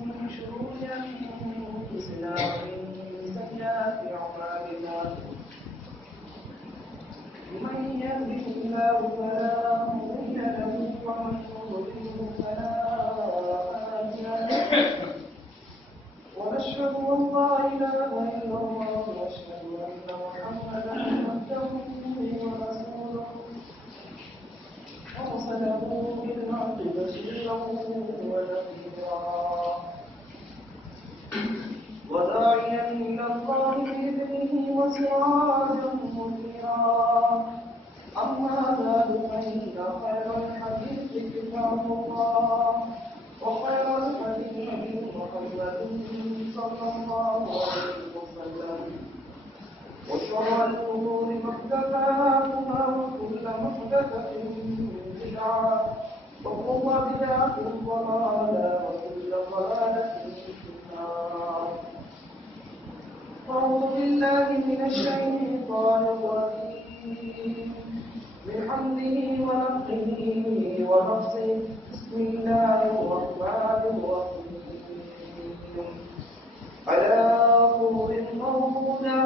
من شرور أنفسنا ومن سيئات أعمالنا من يهده الله فلا مضل له ومن يضلل فلا هادي له ونشهد أن لا إله إلا الله ونشهد أن محمدا عبده ورسوله أرسله بالحق بشيرا ونذيرا وداعيا إلى الله بإذنه وسراجا منيرا أما بعد فإن خير الحديث كتاب الله وخير الحديث محمد صلى الله عليه وسلم وشر الأمور محدثاتها وكل محدثة بدعة وكل بدعة ضلالة وكل ضلالة في النار. أعوذ بالله من الشيطان الرجيم من حمده ونفخه ونفسه. بسم الله الرحمن الرحيم. على سرر موضونة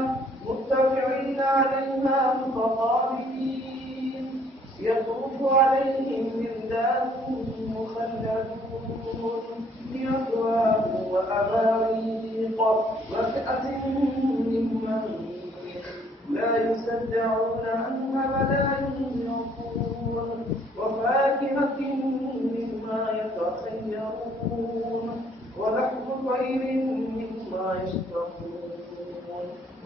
متكئين عليها متقابلين يطوف عليهم ولدان مخلدون بأكواب وأباريق وكأس من معين لا يصدعون عنها ولا ينزفون وفاكهة مما يتخيرون ولحم طير مما يشتهون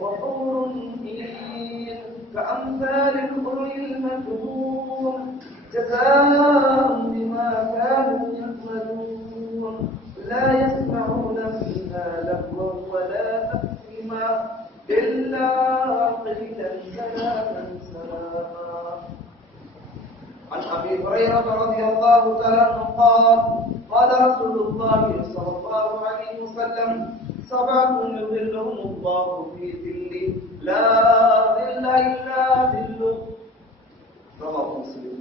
وحور عين كأمثال الحر المكنون جزاء بما كانوا يعملون لا يسمعون فيها لغوا ولا تأثيما إلا قيلا سلاما سلاما. عن أبي هريرة رضي الله تعالى عنه قال قال رسول الله صلى الله عليه وسلم سبعة يظلهم الله في ظله لا ظل إلا ظله. رواه مسلم.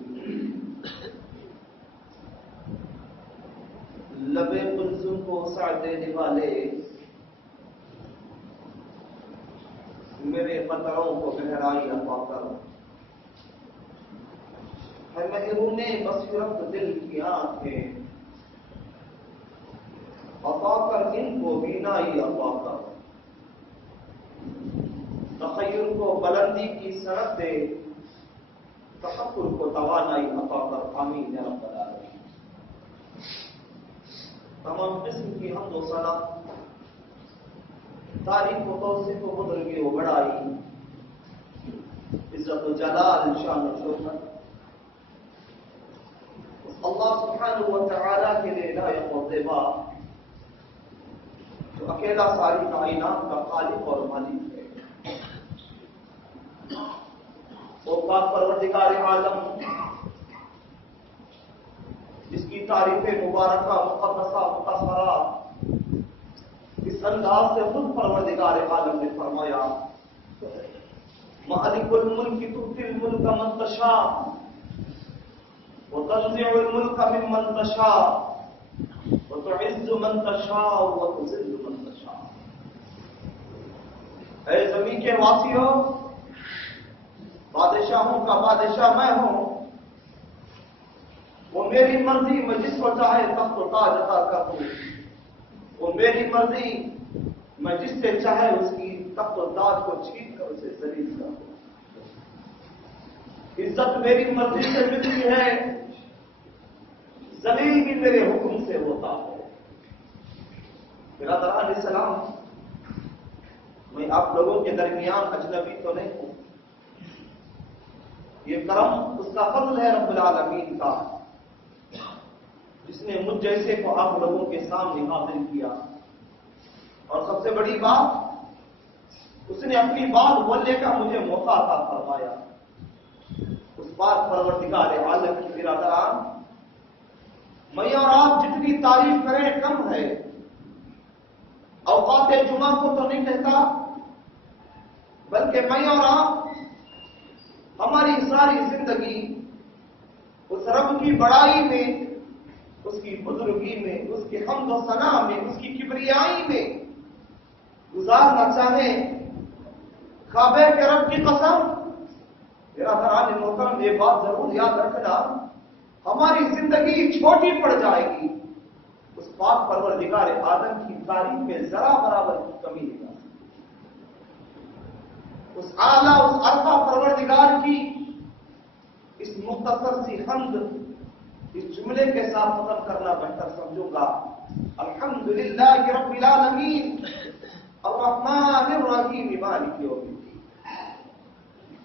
لبے قلزم کو سعد دینے والے میرے قطروں کو گہرائی عطا کر، ہے محروم بصیرت دل کی آنکھیں عطا کر، ان کو بینائی عطا کر، تخیل کو بلندی کی سرحد دے، تفکر کو توانائی عطا کر. آمین یا رب العالمین. تمام قسم کی حمد و ثنا، تعریف و توصیف و بزرگی و بڑائی، عزت و جلال، شان و شوکت اللہ سبحانہ و تعالی کے لیے لائق و زیبا، جو اکیلا ساری کائنات کا خالق اور مالک ہے. وہ پاک پروردگار عالم جس کی تعریف مبارکہ مقدسہ مختصرہ اس انداز سے خود پروردگار عالم نے فرمایا مالک الملک تؤتی الملک من تشاء وتنزع الملک ممن تشاء وتعز من تشاء وتذل من تشاء. اے زمین کے واسیوں، بادشاہوں کا بادشاہ میں ہوں. وہ میری مرضی میں جس کو چاہے تخت و تاج عطا کر دوں، وہ میری مرضی میں جس سے چاہے اس کی تخت و تاج کو چھین کر اسے ذلیل کر دوں. عزت میری مرضی سے ملتی ہے، ذلیل بھی میرے حکم سے ہوتا ہے. برادران اسلام، میں آپ لوگوں کے درمیان اجنبی تو نہیں ہوں. یہ کرم اس کا فضل ہے رب العالمین کا، جس نے مجھ جیسے کو آپ لوگوں کے سامنے حاضر کیا. اور سب سے بڑی بات، اس نے اپنی بات بولنے کا مجھے موقع عطا فرمایا. اس بات پروردگار عالم کی برادران، میں اور آپ جتنی تعریف کریں کم ہے. اوقات جمعہ کو تو نہیں کہتا، بلکہ میں اور آپ ہماری ساری زندگی اس رب کی بڑائی میں، اس کی بزرگی میں، اس کے حمد و ثنا میں، اس کی کبریائی میں گزارنا چاہیں، کعبے کے رب کی قسم، میرا برادر محترم یہ بات ضرور یاد رکھنا، ہماری زندگی چھوٹی پڑ جائے گی، اس پاک پروردگار آدم کی تعریف میں ذرا برابر کی کمی نہیں آ سکتی۔ اس اعلیٰ، اس عرفہ پروردگار کی اس مختصر سی حمد اس جملے کے ساتھ ختم کرنا بہتر سمجھوں گا۔ الحمدللہ رب العالمین الرحمن الرحیم مالک یوم الدین۔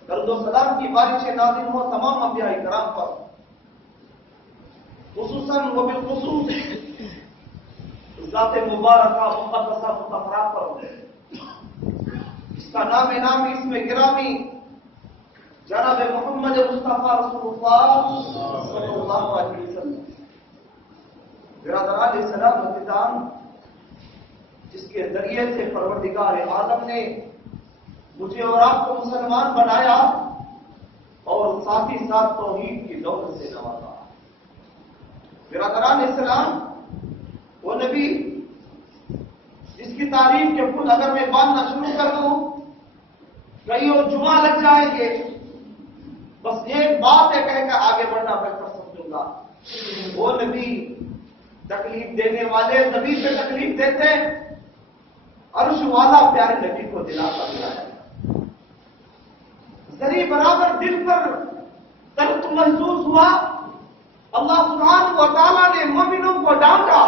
درود و سلام کی بارشیں نازل ہو تمام انبیاء کرام پر، خصوصاً و بالخصوص ذات مبارکہ مقدسہ مطہرہ پر، اس کا نام اس میں گرامی جناب محمد مصطفیٰ رسول اللہ صلی اللہ علیہ وسلم۔ برادران اسلام مجدان، جس کے ذریعے سے پروردگار عالم نے مجھے اور آپ کو مسلمان بنایا اور ساتھ ہی ساتھ توحید کی دولت سے نوازا۔ برادران اسلام، وہ نبی جس کی تعریف کے پھول اگر میں باندھنا شروع کر دوں کئی اور جمعہ لگ جائیں گے، بس ایک بات ہے کہہ کر آگے بڑھنا بہتر سمجھوں گا۔ وہ نبی تکلیف دینے والے نبی سے تکلیف دیتے، عرش والا پیارے نبی کو دلاتا دلایا، ذری برابر دل پر درد محسوس ہوا، اللہ سبحانہ و تعالیٰ نے مومنوں کو ڈانٹا،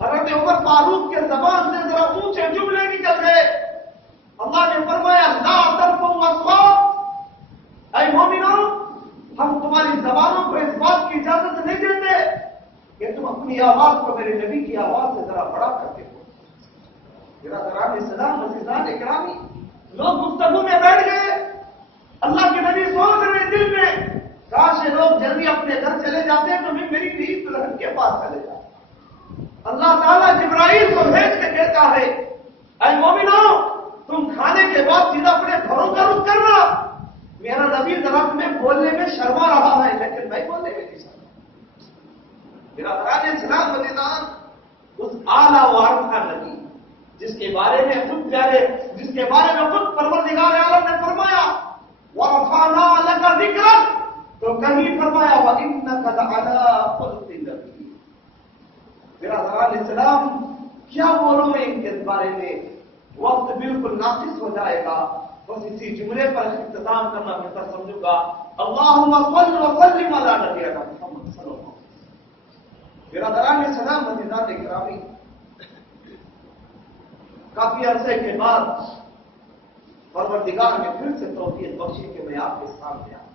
حضرت عمر فاروق کے زبان سے ذرا اونچے جملے نکل گئے، اللہ نے فرمایا لا ترفعوا اصواتکم، اے مومنوں ہم تمہاری زبانوں کو اس بات کی اجازت نہیں دیتے کہ تم اپنی آواز کو میرے نبی کی آواز سے ذرا بڑا کرتے ہو۔ برادران اسلام عزیزان اکرامی، لوگ گفتگو میں بیٹھ گئے، اللہ کے نبی سوچ رہے دل میں کاش یہ لوگ جلدی اپنے گھر چلے جاتے تو میں میری بیوی دلہن کے پاس چلے جاتا۔ اللہ تعالیٰ جبرائیل کو بھیج کے کہتا ہے اے مومنوں تم کھانے کے بعد سیدھا اپنے گھروں کا رخ کرنا، میرا نبی ذرا تمہیں بولنے میں شرما رہا ہے لیکن میں بولنے میں نہیں شرما۔ برادران اسلام مجدان، اس اعلیٰ و عرفہ نبی جس کے بارے میں خود جس کے بارے میں خود پروردگار عالم نے فرمایا وَرَفَعْنَا لَكَ ذِكْرَكَ، تو کہیں فرمایا وَإِنَّكَ لَعَلَىٰ خُلُقٍ عَظِيمٍ۔ برادران اسلام، کیا بولوں میں ان کے بارے میں، وقت بالکل ناقص ہو جائے گا، بس اسی جملے پر اختتام کرنا بہتر سمجھوں گا۔ اللہم صل وسلم علی نبینا محمد صلی اللہ علیہ وسلم۔ برادران اسلام عزیزان اکرامی، کافی عرصے کے بعد پروردگار نے پھر سے توفیق بخشی کہ میں آپ کے سامنے آؤں۔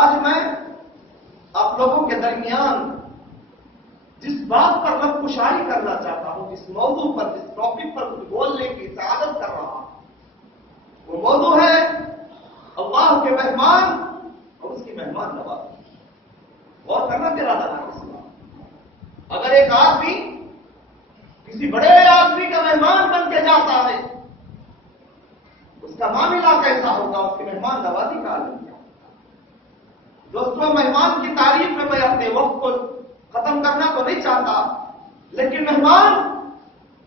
آج میں آپ لوگوں کے درمیان جس بات پر میں کشائی کرنا چاہتا ہوں، جس موضوع پر، جس ٹاپک پر کچھ بولنے کی سعادت کر رہا ہوں، وہ موضوع ہے اللہ کے مہمان اور اس کی مہمان نوازی۔ غور کرنا میرا اسلام، اگر ایک آدمی کسی بڑے آدمی کا مہمان بن کے جاتا ہے، اس کا معاملہ کیسا ہوگا، اس کی مہمان نوازی کا عالم کیا ہوگا۔ دوستوں، مہمان کی تعریف میں میں اپنے وقت کو ختم کرنا تو نہیں چاہتا، لیکن مہمان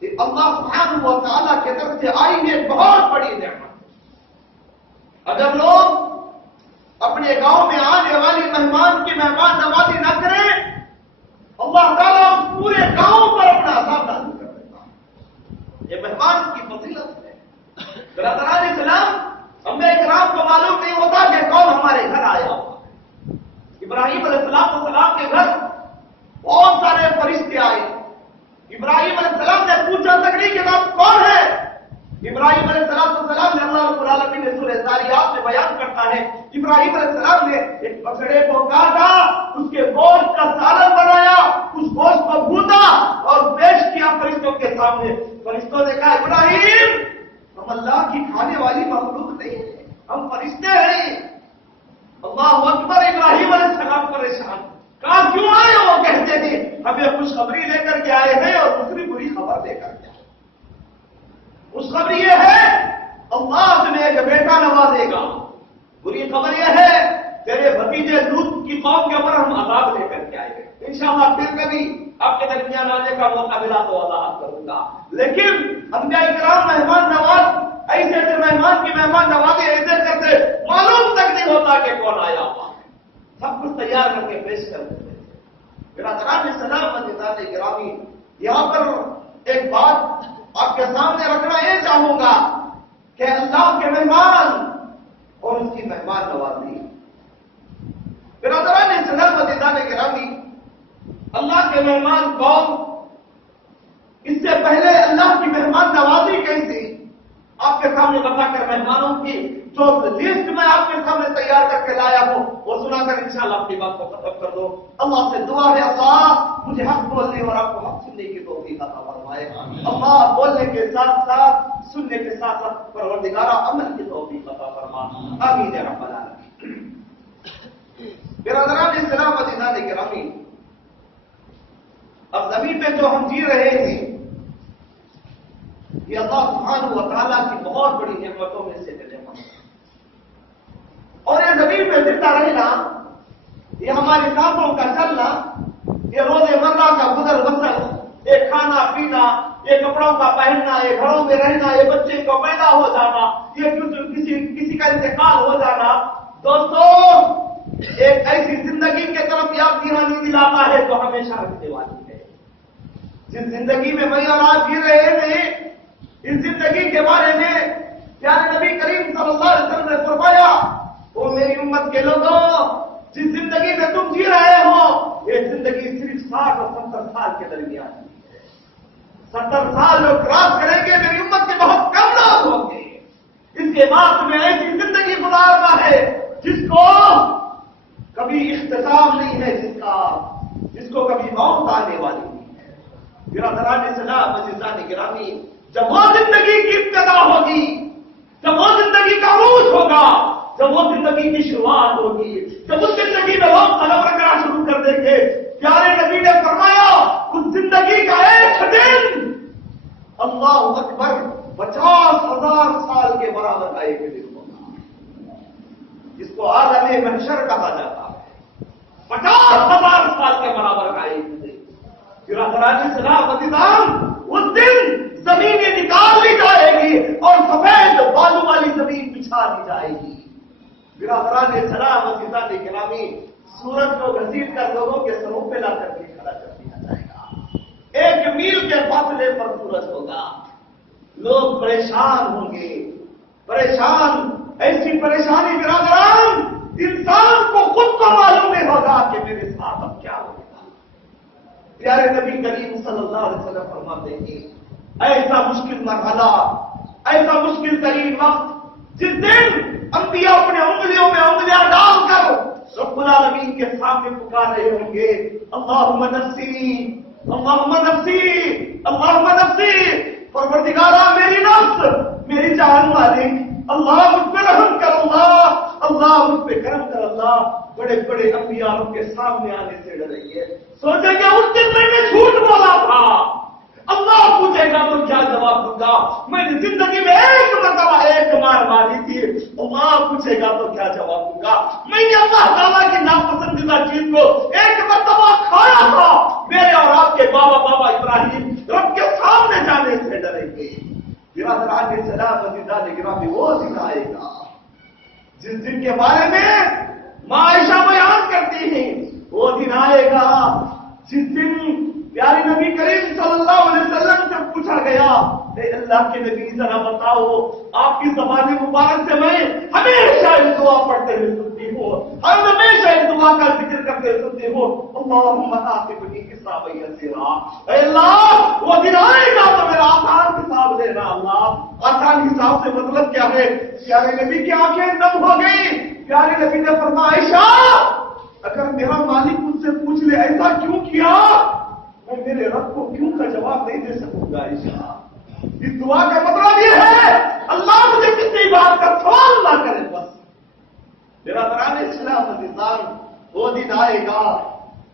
اللہ سبحانہ و تعالیٰ کی طرف سے آئی ہے بہت بڑی نعمت۔ اگر لوگ اپنے گاؤں میں آنے والی مہمان کی مہمان نوازی نہ کریں، اللہ تعالیٰ اس پورے گاؤں پر اپنا عذاب نازل کر دیتا ہے۔ یہ مہمان کی فضیلت ہے۔ برادران اسلام، انبیاء کرام کو معلوم نہیں ہوتا کہ کون ہمارے گھر آیا ہوا۔ ابراہیم علیہ السلام کے گھر بہت سارے فرشتے آئے۔ ابراہیم علیہ السلام نے پوچھا تک نہیں کہ آپ کون ہے؟ ابراہیم علیہ السلام نے اللہ رب العالمین نے سورہ ذاریات میں بیان کرتا ہے، ابراہیم علیہ السلام نے ایک بکرے کو کاٹا، اس کے گوشت کا سالن بنایا، اس گوشت کو بھونا اور پیش کیا فرشتوں کے سامنے۔ فرشتوں نے کہا ابراہیم ہم اللہ کی کھانے والی مخلوق نہیں ہیں، ہم فرشتے ہیں۔ اللہ اکبر، ابراہیم علیہ السلام پریشان، کہا کیوں آئے؟ وہ کہتے ہیں ہمیں خوشخبری لے کر کے آئے ہیں اور دوسری بری خبر دے کر کے آئے۔ خوشخبری یہ ہے اللہ تمہیں ایک بیٹا نوازے گا، بری خبر یہ ہے تیرے بھتیجے لوط کی قوم کے اوپر ہم عذاب لے کر کے آئے گے، انشاءاللہ پھر کبھی آپ کے درمیان آنے کا موقع ملا تو وضاحت کروں گا۔ لیکن انبیاء کرام مہمان نواز ایسے ایسے مہمان کی مہمان نوازی ایسے کرتے معلوم تک نہیں ہوتا کہ کون آیا ہوا ہے، سب کچھ تیار کر کے پیش کر دیتے۔ برادران اسلام عزیزان گرامی، یہاں پر ایک بات آپ کے سامنے رکھنا یہ چاہوں گا کہ اللہ کے مہمان اور اس کی مہمان نوازی، برادران اسلام عزیزان گرامی، اللہ کے مہمان کون، اس سے پہلے اللہ کی مہمان نوازی کیسی آپ کے سامنے بتا کر مہمانوں کی جو لسٹ میں آپ کے سامنے تیار کر کے لایا ہوں وہ سنا کر انشاءاللہ اپنی بات کو ختم کر دو۔ اللہ سے دعا ہے اللہ مجھے حق بولنے اور آپ کو حق سننے کی توفیق عطا فرمائے۔ اللہ بولنے کے ساتھ ساتھ سننے کے ساتھ ساتھ پروردگارہ عمل کی توفیق عطا فرما، آمین یا رب العالمین۔ برادران اسلام عزیزان گرامی، اب زمین پہ جو ہم جی رہے ہیں یہ اللہ سبحانہ و تعالیٰ کی بہت بڑی نعمتوں میں سے نعمت ہے، اور یہ زمین پہ زندہ رہنا، یہ ہماری سانسوں کا چلنا، یہ روزمرہ کا گزر بسر، یہ کھانا پینا، یہ کپڑوں کا پہننا، یہ گھروں میں رہنا، یہ بچے کو پیدا ہو جانا، یہ کسی کا انتقال ہو جانا، دوستو ایک ایسی زندگی کی طرف یاد دہانی دلاتا ہے جو ہمیشہ رہنے والی ہے۔ جس زندگی میں میں اور آپ جی رہے ہیں، اس زندگی کے بارے میں پیارے نبی کریم صلی اللہ علیہ وسلم نے فرمایا، وہ میری امت کے لوگوں جس زندگی میں تم جی رہے ہو یہ زندگی صرف 60 اور 70 سال کے درمیان ہے۔ 70 سال جو کراس کریں گے میری امت کے بہت کم لوگ ہوں گے۔ اس کے بعد تمہیں ایسی زندگی گزارنا ہے جس کو کبھی اختتام نہیں ہے، جس کو کبھی موت آنے والی نہیں ہے۔ برادران اسلام عزیزان گرامی، جب وہ زندگی کی ابتدا ہوگی، جب وہ زندگی کا عروج ہوگا، جب وہ زندگی کی شروعات ہوگی، جب اس زندگی میں لوگ قدم رکھنا شروع کر دیں گے، پیارے نبی نے فرمایا اس زندگی کا ایک دن اللہ اکبر 50,000 سال کے برابر کا ایک دن ہوگا، جس کو عالم محشر کہا جاتا ہے۔ 50,000 سال کے برابر کا ایک دن۔ برادران اسلام عزیزان، اس دن زمین نکال لی جائے گی اور سفید بالوں والی زمین بچھا دی جائے گی۔ برادران اسلام عزیزان گرامی، سورج کو گھسیٹ کر لوگوں کے سروں پہ لا کر کے کھڑا کر دیا جائے گا۔ 1 میل کے فاصلے پر سورج ہوگا، لوگ پریشان ہوں گے، پریشان، ایسی پریشانی برادران انسان کو خود کو معلوم نہیں ہوگا کہ میرے ساتھ اب کیا ہوگا۔ پیارے نبی کریم صلی اللہ علیہ وسلم فرماتے ہیں ایسا مشکل مرحلہ، ایسا مشکل ترین وقت جس دن انبیاء اپنے انگلیوں میں انگلیاں ڈال کر رب العالمین کے سامنے پکار رہے ہوں گے، اللہم نفسی اللہم نفسی اللہم نفسی، پروردگارا میری نفس، میری جان مالک، اللہ مجھ پہ رحم کر، اللہ مجھ پہ کرم کر۔ اللہ بڑے بڑے انبیاء ان کے سامنے آنے سے ڈریے، سوچیں کہ اس دن میں نے جھوٹ بولا تھا، اللہ پوچھے گا تو کیا جواب دوں گا، میں نے زندگی میں ایک مرتبہ ایک مار ماری تھی، اللہ پوچھے گا تو کیا جواب دوں گا، میں نے اللہ تعالیٰ کی ناپسندیدہ چیز کو ایک مرتبہ کھایا تھا، میرے اور آپ کے بابا ابراہیم رب کے سامنے جانے سے ڈریں گے۔ برادران اسلام عزیزان گرامی، وہ دن آئے گا جس دن کے بارے میں ماں عائشہ بیان کرتی ہیں، وہ دن آئے گا جس دن پیارے نبی کریم صلی اللہ علیہ وسلم سے پوچھا گیا، اے اللہ کے نبی ذرا بتاؤ، آپ کی زبان مبارک سے میں ہمیشہ اس دعا پڑھتے ہوئے سنتی ہوں، ہر ہمیشہ اس دعا کا ذکر کرتے سنتی ہوں، اللہم آتِبنی حسابا یسیرا، اے اللہ وہ دن آئے گا تو میرا آسان حساب دینا۔ اللہ آسان حساب سے مطلب کیا ہے؟ پیارے نبی کی آنکھیں دم ہو گئی، پیارے نبی نے فرمایا عائشہ اگر میرا مالک مجھ سے پوچھ لے ایسا کیوں کیا، میں میرے رب کو کیوں کا جواب نہیں دے سکوں گا عائشہ۔ اس دعا کا مطلب یہ ہے اللہ مجھے کسی بات کا سوال نہ کرے بس۔ میرا برادران اسلام عزیزان، وہ دن آئے گا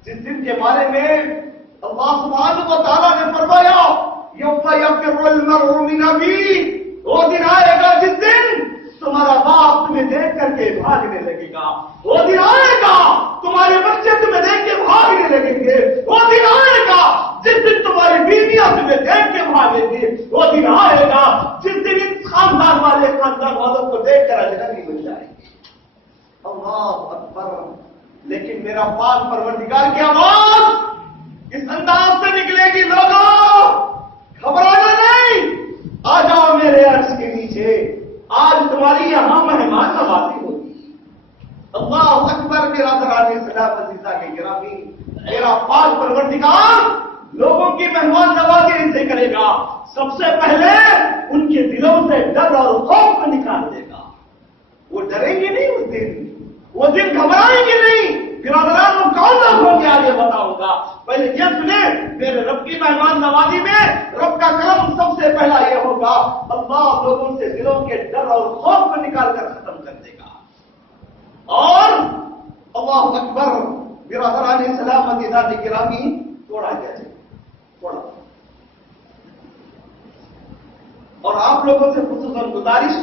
جس دن کے بارے میں اللہ سبحانہ و تعالیٰ نے فرمایا یوم یفر المرء من ابیہ، وہ دن آئے گا جس دن تمہارا باپ تمہیں دیکھ کر کے بھاگنے لگے گا، وہ دن آئے گا تمہارے بچے تمہیں دیکھ کے بھاگنے لگیں گے، وہ دن آئے گا جس دن تمہاری بیویاں تمہیں دیکھ کے بھاگیں گے، وہ دن آئے گا جس دن ان خاندان والوں کو دیکھ کر اجنبی بن جائیں گے۔ اللہ اکبر! لیکن میرا پاک پروردگار کی آواز اس انداز سے نکلے گی، لوگوں گھبرانا نہیں، آ جاؤ میرے عرش کے نیچے، آج تمہاری یہاں مہمان نوازی ہوگی۔ اللہ اکبر! میرا برادری سلام عزیزہ کے گرامی، میرا پاک پروردگار لوگوں کی مہمان نوازی ان سے کرے گا۔ سب سے پہلے ان کے دلوں سے ڈر اور خوف کو نکال دے گا، وہ ڈریں گے نہیں اس دن، وہ دن گھبرائیں گے نہیں۔ برادران کون لوگ ہوں گے آگے بتاؤں گا، پہلے یہ سنیں میرے رب کی مہمان نوازی میں رب کا کرم سب سے پہلا یہ ہوگا، اللہ لوگوں سے دلوں کے ڈر اور خوف کو نکال کر ختم کر دے گا۔ اور اللہ اکبر! برادران سلامت ذات گرامی، توڑا گیا جائے تھوڑا، اور آپ لوگوں سے خصوصاً گزارش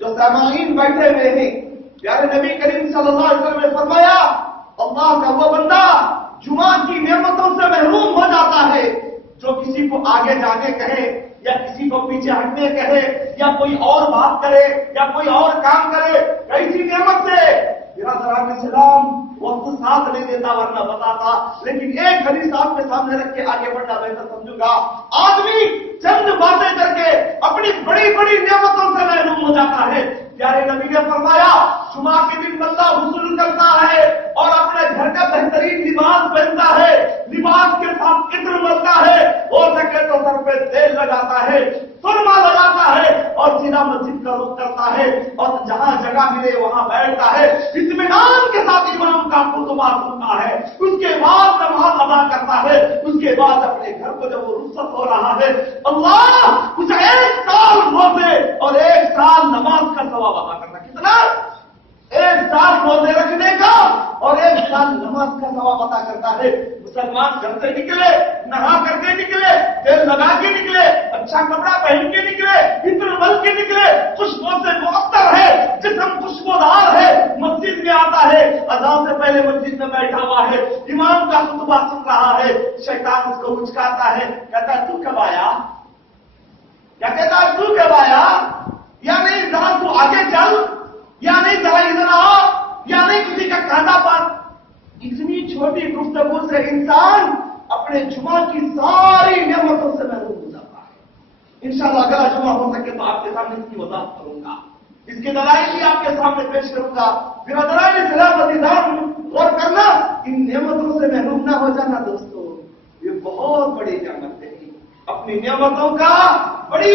جو سامعین بیٹھے ہوئے ہیں، پیارے نبی کریم صلی اللہ علیہ وسلم نے فرمایا اللہ کا وہ بندہ جمعہ کی نعمتوں سے محروم ہو جاتا ہے جو کسی کو آگے جانے کہے یا کسی کو پیچھے ہٹنے کہے یا کوئی اور بات کرے یا کوئی اور کام کرے کیسی نعمت سے۔ برادران اسلام وقت ساتھ نہیں دیتا ورنہ بتاتا، لیکن ایک حدیث آپ کے سامنے رکھ کے آگے بڑھنا بہتر سمجھوں گا۔ آدمی چند باتیں کر کے اپنی بڑی بڑی نعمتوں سے محروم ہو جاتا ہے۔ پیارے نبی نے فرمایا جمعہ کے دن بندہ غسل کرتا ہے اور اپنے گھر کا بہترین لباس پہنتا ہے، لباس کے ساتھ عطر ملتا ہے، ہو سکے تو سر پہ تیل لگاتا ہے، سرما لگاتا ہے اور سیدھا مسجد کا رخ کرتا ہے اور جہاں جگہ ملے وہاں بیٹھتا ہے، اطمینان کے ساتھ امام کا خطبہ سنتا ہے، اس کے بعد نماز ادا کرتا ہے، اس کے بعد اپنے گھر کو جب وہ رخصت ہو رہا ہے اللہ اسے 1 سال روزے اور 1 سال نماز کا ثواب ادا کرنا۔ کتنا؟ 1 سال روزے رکھنے کا اور 1 سال نماز کا ثواب ادا کرتا ہے۔ مسلمان گھر سے نکلے، نہا کر کے نکلے، تیل لگا کے نکلے، اچھا کپڑا پہن کے نکلے، عطر مل کے نکلے، خوشبو سے معطر ہے، جسم خوشبودار ہے، مسجد میں آتا ہے، اذان سے پہلے مسجد میں بیٹھا ہوا ہے، امام کا خطبہ سن رہا ہے، شیطان اس کو اچکاتا ہے، کہتا ہے تو کب آیا؟ کیا کہتا ہے تو کب آیا؟ یا نہیں ذرا تو آگے چل، یا نہیں ذرا ادھر آ، یا نہیں کسی کا کانٹا پر۔ اتنی چھوٹی گفتگو سے انسان اپنے جمعہ کی ساری نعمتوں سے محروم ہو جاتا ہے۔ انشاءاللہ اگلا جمعہ ہو سکے تو آپ کے سامنے اس کی وضاحت کروں گا، اس کے دلائل بھی آپ کے سامنے پیش کروں گا۔ برادران اسلام عزیزان غور کرنا، ان نعمتوں سے محروم نہ ہو جانا دوستو، یہ بہت بڑی نعمت ہے۔ اپنی نعمتوں کا بڑی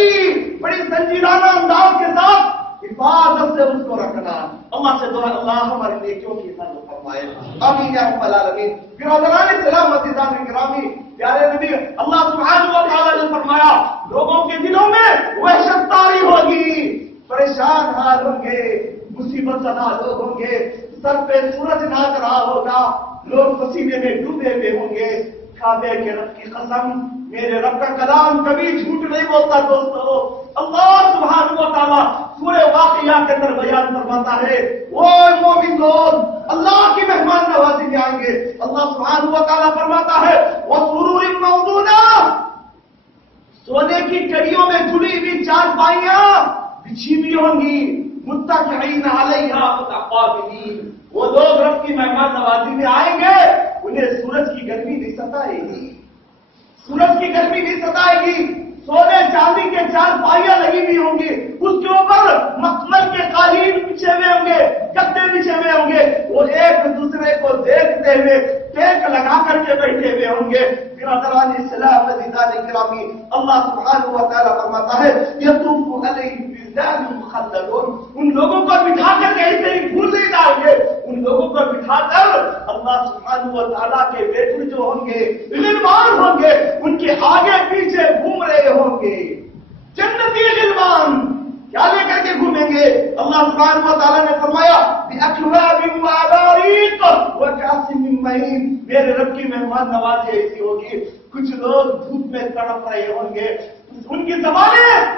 سنجیدانہ انداز کے ساتھ حفاظت سے اس کو رکھنا۔ اللہ سے دعا اللہ ہمارے نیکیوں کی حفاظت فرمائے، آمین یا رب العالمین۔ برادران اسلام عزیزان گرامی، پیارے نبی اللہ سبحانہ و تعالی نے فرمایا لوگوں کے دلوں میں وحشت طاری ہوگی، پریشان حال ہوں گے، مصیبت زدہ لوگ ہوں گے، سر پہ سورج ناچ رہا ہوگا، لوگ پسینے میں ڈوبے ہوئے ہوں گے۔ کعبے کے رب کی قسم، میرے رب کا کلام کبھی جھوٹ نہیں بولتا دوستو۔ اللہ سبحانہ و تعالیٰ سورہ واقعہ کے اندر بیان فرماتا ہے وہ مومن لوگ اللہ کی مہمان نوازی میں آئیں گے۔ اللہ سبحانہ و تعالیٰ فرماتا ہے وَسُرُرٍ مَوْضُونَةٍ، سونے کی کڑیوں میں جڑی ہوئی چارپائیاں بچھی ہوئی ہوں گی، متکئین علیہا متقابلین۔ وہ لوگ رب کی مہمان نوازی میں آئیں گے، انہیں سورج کی گرمی نہیں ستائے گی، سورج کی گرمی نہیں ستائے گی، سونے چاندی کے چارپائیاں لگی ہوئی ہوں گی، اس کے اوپر مخمل کے قالین بچھے ہوئے ہوں گے، گدے بچھے ہوئے ہوں گے، وہ ایک دوسرے کو دیکھتے ہوئے ٹیک لگا کر کے بیٹھے ہوئے ہوں گے۔ برادران اسلام عزیزان گرامی، اللہ سبحانہ و تعالیٰ فرماتا ہے یطوف علیہم ولدان مخلدون، ان لوگوں کو بٹھا کر کے ایسے ہی بھول نہیں جائیں گے، ان لوگوں کو بٹھا کر اللہ سبحانہ و تعالیٰ کے بیٹے جو ہوں گے غلمان ہوں گے، ان کے آگے پیچھے گھوم رہے ہوں گے، جنتی غلمان کیا لے کر کے گھومیں گے؟ اللہ سبحانہ و تعالیٰ نے فرمایا بِأَكْوَابٍ وَأَبَارِيقَ وَكَأْسٍ مِّن مَّعِينٍ، میرے رب کی مہمان نوازی ایسی ہوگی، کچھ لوگ دھوپ میں تڑپ رہے ہوں گے، ان کی زبانیں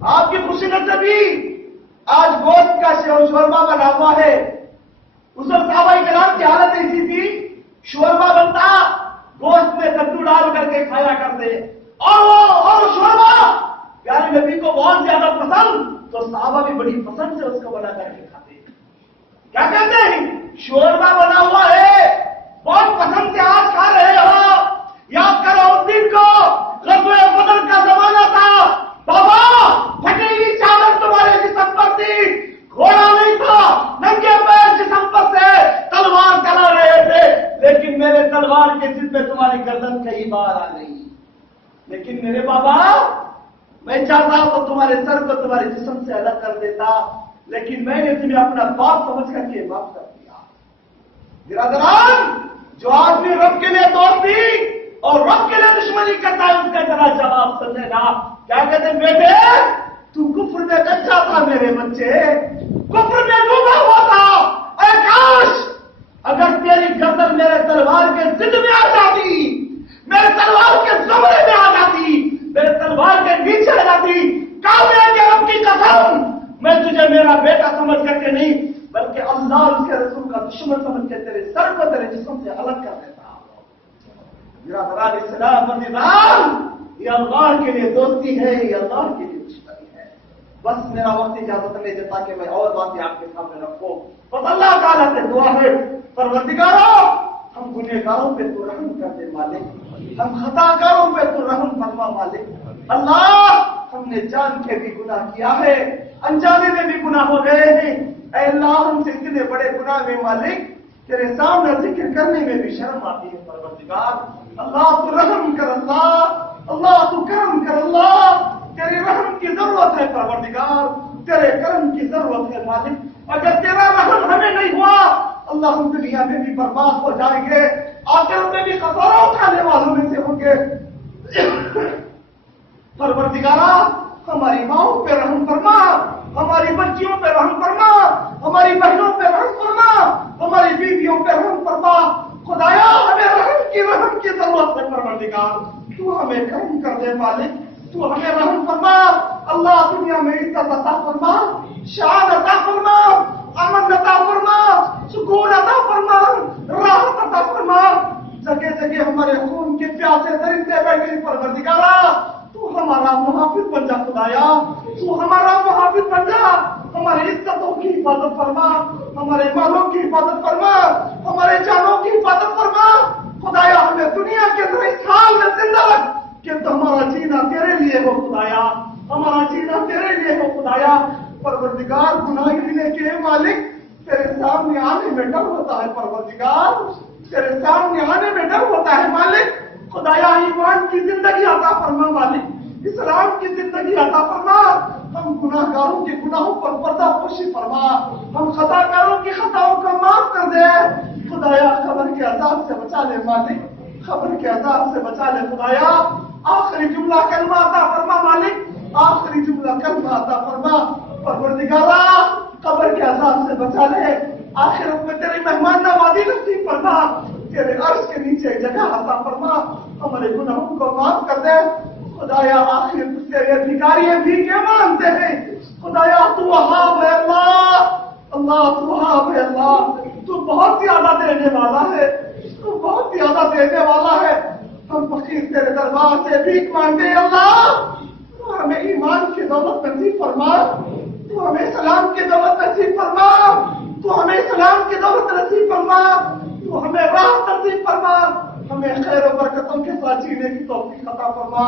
آپ کی خوشی نہ بھی آج گوشت کا شوربا بنا ہوا ہے. اس وقت صحابہ کرام کی حالت ایسی تھی، شوربا بنتا، گوشت میں کدو ڈال کر کے کھایا کرتے، اور شوربا پیارے نبی کو بہت زیادہ پسند، تو صحابہ بھی بڑی پسند سے اس کو بنا کر کے کھاتے. کیا کہتے ہیں؟ شوربا بنا ہوا ہے، بہت پسند سے آج کھا رہے ہو. یاد کرو اس دن کو، غزوہ بدر کا زمانہ تھا. بابا پھٹی ہوئی چادر تمہارے جسم پر تھی، گھوڑا نہیں تھا، ننگے پیر جسم پر سے تلوار چلا رہے تھے، لیکن میرے تلوار کے ضد میں تمہاری گردن کئی بار آ گئی. لیکن میرے بابا میں چاہتا تو تمہارے سر کو تمہارے جسم سے الگ کر دیتا، لیکن میں نے تمہیں اپنا باپ سمجھ کر کے معاف کر دیا. برادران، جو آدمی رب کے لیے دوستی اور رب کے لیے دشمنی کرتا ہے، اس کا ذرا جواب سمجھے نا. کیا کہتے ہیں؟ بیٹے تو کفر میں کچا تھا میرے بچے، کفر میں ڈوبا ہوا تھا. اے کاش اگر تیری گردن میرے تلوار کے ضد میں آ جاتی، میرے تلوار کے زمرے میں آ جاتی، میرے تلوار کے نیچے آ جاتی. کعبے کے رب کی قسم، میں تجھے میرا بیٹا سمجھ کر کے نہیں بلکہ اللہ اور اس کے رسول کا دشمن سمجھ کے تیرے سر کو تیرے جسم سے الگ کر دیتا. برادران اسلام عزیزان، یہ اللہ کے لیے دوستی ہے، یہ اللہ کے لیے دشمنی ہے. بس میرا وقت اجازت نہیں دیتا کہ میں اور باتیں آپ کے سامنے رکھوں. بس اللہ تعالیٰ سے دعا ہے، پروردگارو ہم گنہگاروں پہ تو رحم کر دے مالک، ہم خطا کاروں پہ تو رحم فرما مالک. اللہ ہم نے جان کے بھی گناہ کیا ہے، انجانے میں بھی گناہ ہو گئے ہیں. اے اللہ ہم سے اتنے بڑے گناہ میں مالک تیرے سامنے ذکر کرنے میں بھی شرم آتی ہے. پروردگار اللہ تو رحم کر، اللہ تو کرم کر. اللہ تیرے رحم کی ضرورت ہے پروردگار، تیرے کرم کی ضرورت ہے مالک. اگر تیرا رحم ہمیں نہیں ہوا اللہ ہم دنیا میں بھی برباد ہو جائیں گے، آخرت میں بھی خسارہ اٹھانے والوں میں سے ہوں گے. پروردگارا ہماری ماؤں پہ رحم فرما، ہماری بچیوں پہ رحم فرما، ہماری بہنوں پہ رحم فرما، ہماری بیویوں پہ رحم فرما. خدایا ہمیں رحم کی ضرورت ہے پروردگار، تو ہمیں کرم کر دے مالک، تو ہمیں رحم فرما. اللہ دنیا میں عزت عطا فرما، شان عطا فرما، امن عطا فرما، سکون عطا فرما، راحت عطا فرما. جگہ جگہ ہمارے خون کے پیاسے درندے بیٹھے پروردگارا تو ہمارا محافظ بن جا. خدایا تو ہمارا محافظ بن جا، ہماری عزتوں کی حفاظت فرما، ہمارے مالوں کی حفاظت فرما، ہمارے جانوں کی حفاظت فرما. خدایا ہمیں دنیا کے اندر اس حال میں زندہ رکھ کہ ہمارا جینا تیرے لیے ہو. خدایا ہمارا جینا تیرے لیے ہو. خدایا پروردگار گناہ گنے کے مالک تیرے سامنے آنے میں ڈر ہوتا ہے. پروردگار تیرے سامنے آنے میں ڈر ہوتا ہے مالک. خدایا ایمان کی زندگی عطا فرما مالک، اسلام کی زندگی عطا فرما. ہم گناہ گاروں کے گناہوں پر پردہ پوشی فرما، ہم خطا کاروں کی خطاؤں کو معاف کر دے. خدایا قبر کے عذاب سے بچا لے مالک، قبر کے عذاب سے بچا لے. خدایا آخری جملہ کلمہ عطا فرما مالک، آخری جملہ کلمہ عطا فرما. پروردگارا قبر کے عذاب سے بچا لے، آخرت میں تیری مہمان نوازی نصیب فرما، تیرے عرش کے نیچے جگہ عطا فرما، ہمارے گناہوں کو معاف کر دے. خدایا آخر تیرے بھکاری بھیکے مانگتے ہیں. خدایا تو وہاب ہے اللہ، اللہ تو وہاب ہے اللہ، تو بہت زیادہ دینے والا ہے، تو بہت زیادہ دینے والا ہے. ہم فقیر تیرے دربار سے بھیک مانگتے ہیں. اللہ تو ہمیں ایمان کی دولت نصیب فرما، تو ہمیں اسلام کی دولت نصیب فرما، تو ہمیں اسلام کی دولت نصیب فرما، تو ہمیں راحت نصیب فرما، ہمیں خیر و برکتوں کے ساتھ جینے کی توفیق عطا فرما.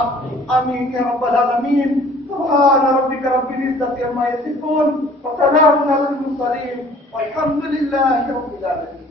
آمین یا رب العالمین. سبحان ربک رب العزة عما یصفون وسلام علی المرسلین والحمد للہ رب العالمین.